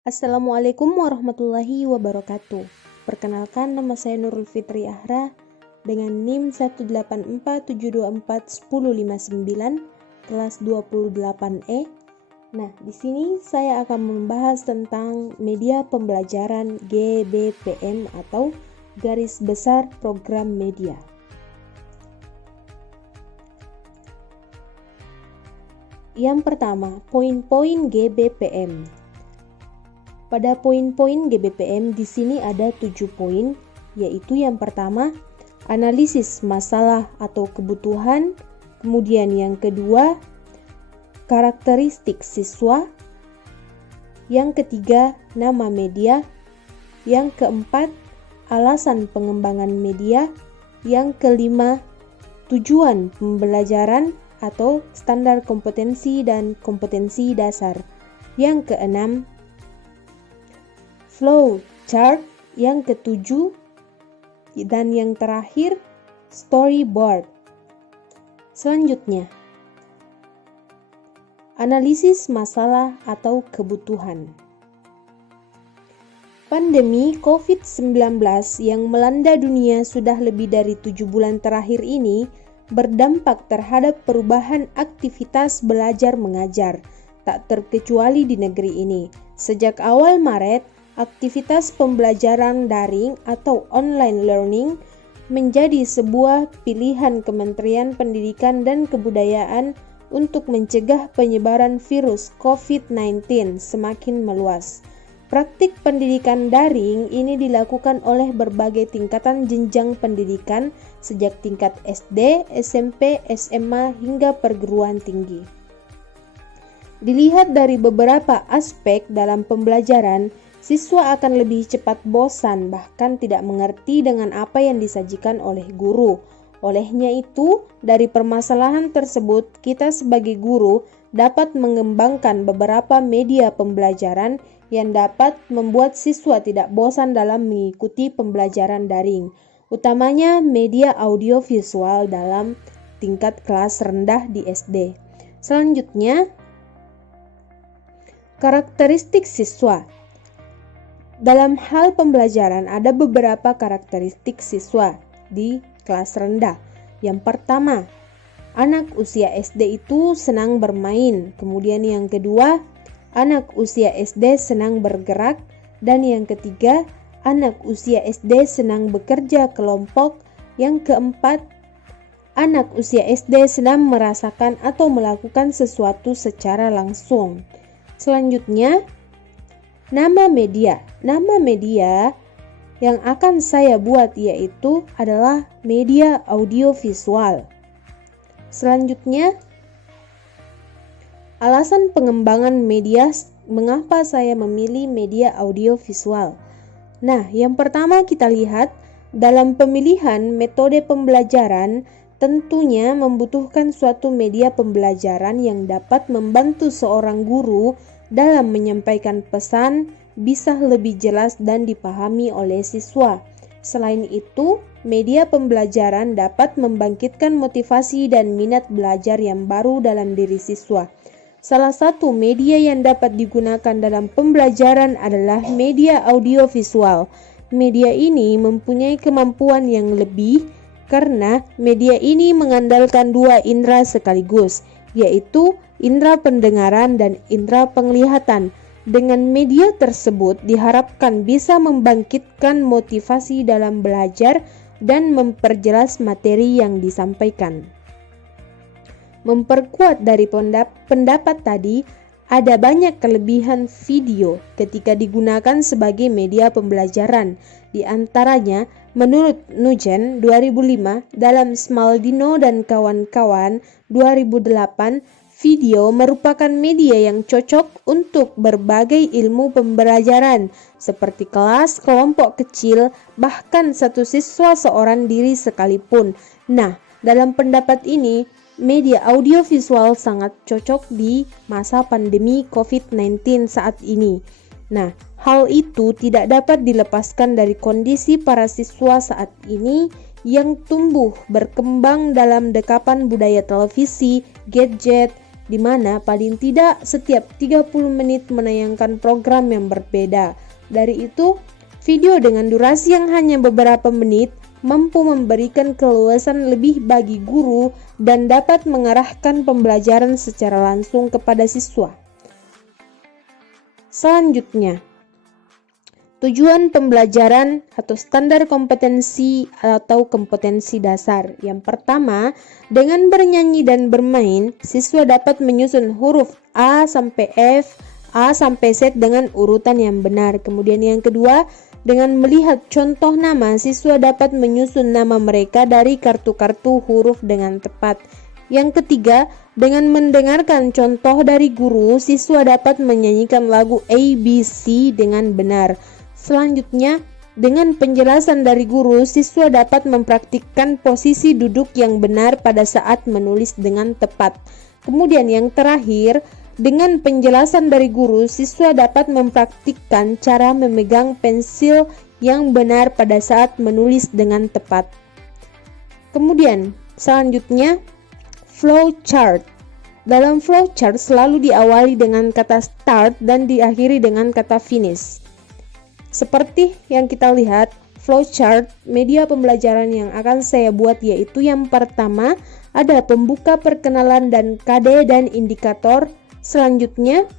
Assalamualaikum warahmatullahi wabarakatuh. Perkenalkan, nama saya Nurul Fitri Ahra dengan NIM 184724159 kelas 28E. Nah, di sini saya akan membahas tentang media pembelajaran GBPM atau Garis Besar Program Media. Yang pertama, poin-poin GBPM. Pada poin-poin GBPM di sini ada 7 poin, yaitu yang pertama, analisis masalah atau kebutuhan, kemudian yang kedua, karakteristik siswa, yang ketiga, nama media, yang keempat, alasan pengembangan media, yang kelima, tujuan pembelajaran atau standar kompetensi dan kompetensi dasar, yang keenam, flow chart, yang ketujuh, dan yang terakhir storyboard. Selanjutnya, analisis masalah atau kebutuhan. Pandemi COVID-19 yang melanda dunia sudah lebih dari 7 bulan terakhir ini berdampak terhadap perubahan aktivitas belajar mengajar, tak terkecuali di negeri ini. Sejak awal Maret, aktivitas pembelajaran daring atau online learning menjadi sebuah pilihan Kementerian Pendidikan dan Kebudayaan untuk mencegah penyebaran virus COVID-19 semakin meluas. Praktik pendidikan daring ini dilakukan oleh berbagai tingkatan jenjang pendidikan sejak tingkat SD, SMP, SMA hingga perguruan tinggi. Dilihat dari beberapa aspek dalam pembelajaran, siswa akan lebih cepat bosan, bahkan tidak mengerti dengan apa yang disajikan oleh guru. Olehnya itu, dari permasalahan tersebut, kita sebagai guru dapat mengembangkan beberapa media pembelajaran yang dapat membuat siswa tidak bosan dalam mengikuti pembelajaran daring, utamanya media audiovisual dalam tingkat kelas rendah di SD. Selanjutnya, karakteristik siswa. Dalam hal pembelajaran ada beberapa karakteristik siswa di kelas rendah. Yang pertama, anak usia SD itu senang bermain. Kemudian yang kedua, anak usia SD senang bergerak. Dan yang ketiga, anak usia SD senang bekerja kelompok. Yang keempat, anak usia SD senang merasakan atau melakukan sesuatu secara langsung. Selanjutnya, nama media. Nama media yang akan saya buat yaitu adalah media audiovisual. Selanjutnya, alasan pengembangan media, mengapa saya memilih media audiovisual. Nah, yang pertama kita lihat, dalam pemilihan metode pembelajaran tentunya membutuhkan suatu media pembelajaran yang dapat membantu seorang guru dalam menyampaikan pesan bisa lebih jelas dan dipahami oleh siswa. Selain itu, media pembelajaran dapat membangkitkan motivasi dan minat belajar yang baru dalam diri siswa. Salah satu media yang dapat digunakan dalam pembelajaran adalah media audiovisual. Media ini mempunyai kemampuan yang lebih karena media ini mengandalkan dua indera sekaligus, yaitu indera pendengaran dan indera penglihatan. Dengan media tersebut diharapkan bisa membangkitkan motivasi dalam belajar dan memperjelas materi yang disampaikan. Memperkuat dari pendapat tadi, ada banyak kelebihan video ketika digunakan sebagai media pembelajaran. Di antaranya, menurut Nugent 2005 dalam Smaldino dan kawan-kawan 2008, video merupakan media yang cocok untuk berbagai ilmu pembelajaran seperti kelas, kelompok kecil, bahkan satu siswa seorang diri sekalipun. Nah, dalam pendapat ini, media audiovisual sangat cocok di masa pandemi COVID-19 saat ini. Nah, hal itu tidak dapat dilepaskan dari kondisi para siswa saat ini yang tumbuh berkembang dalam dekapan budaya televisi, gadget, di mana paling tidak setiap 30 menit menayangkan program yang berbeda. Dari itu, video dengan durasi yang hanya beberapa menit mampu memberikan keluasan lebih bagi guru dan dapat mengarahkan pembelajaran secara langsung kepada siswa. Selanjutnya, tujuan pembelajaran atau standar kompetensi atau kompetensi dasar. Yang pertama, dengan bernyanyi dan bermain, siswa dapat menyusun huruf A sampai F, A sampai Z dengan urutan yang benar. Kemudian yang kedua, dengan melihat contoh nama, siswa dapat menyusun nama mereka dari kartu-kartu huruf dengan tepat. Yang ketiga, dengan mendengarkan contoh dari guru, siswa dapat menyanyikan lagu ABC dengan benar. Selanjutnya, dengan penjelasan dari guru, siswa dapat mempraktikkan posisi duduk yang benar pada saat menulis dengan tepat. Kemudian yang terakhir, dengan penjelasan dari guru, siswa dapat mempraktikkan cara memegang pensil yang benar pada saat menulis dengan tepat. Kemudian, selanjutnya, flowchart. Dalam flowchart selalu diawali dengan kata start dan diakhiri dengan kata finish. Seperti yang kita lihat, flowchart media pembelajaran yang akan saya buat yaitu yang pertama ada pembuka, perkenalan, dan KD dan indikator. Selanjutnya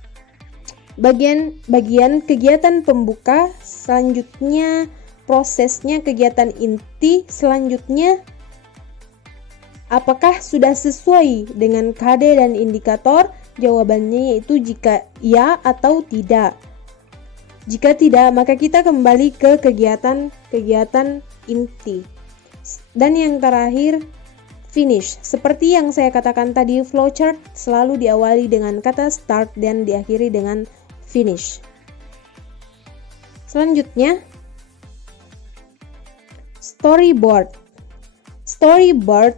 bagian kegiatan pembuka, selanjutnya prosesnya kegiatan inti, selanjutnya apakah sudah sesuai dengan KD dan indikator? Jawabannya yaitu jika ya atau tidak. Jika tidak, maka kita kembali ke kegiatan inti. Dan yang terakhir, finish. Seperti yang saya katakan tadi, flowchart selalu diawali dengan kata start dan diakhiri dengan finish. Selanjutnya, storyboard. Storyboard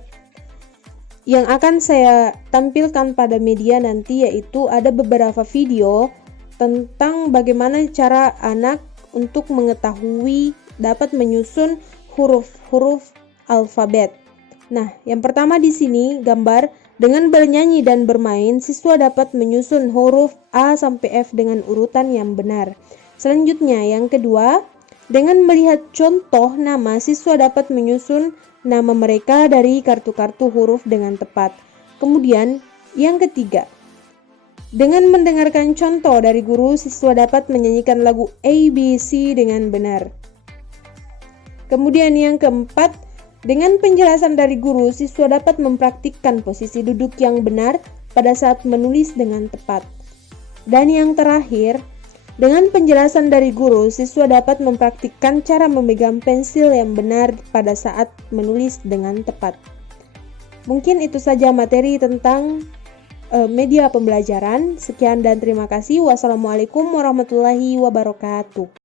yang akan saya tampilkan pada media nanti yaitu ada beberapa video tentang bagaimana cara anak untuk mengetahui dapat menyusun huruf-huruf alfabet. Nah, yang pertama di sini gambar dengan bernyanyi dan bermain, siswa dapat menyusun huruf A sampai F dengan urutan yang benar. Selanjutnya, yang kedua, dengan melihat contoh nama, siswa dapat menyusun nama mereka dari kartu-kartu huruf dengan tepat. Kemudian, yang ketiga, dengan mendengarkan contoh dari guru, siswa dapat menyanyikan lagu ABC dengan benar. Kemudian yang keempat, dengan penjelasan dari guru, siswa dapat mempraktikkan posisi duduk yang benar pada saat menulis dengan tepat. Dan yang terakhir, dengan penjelasan dari guru, siswa dapat mempraktikkan cara memegang pensil yang benar pada saat menulis dengan tepat. Mungkin itu saja materi tentang media pembelajaran. Sekian dan terima kasih. Wassalamualaikum warahmatullahi wabarakatuh.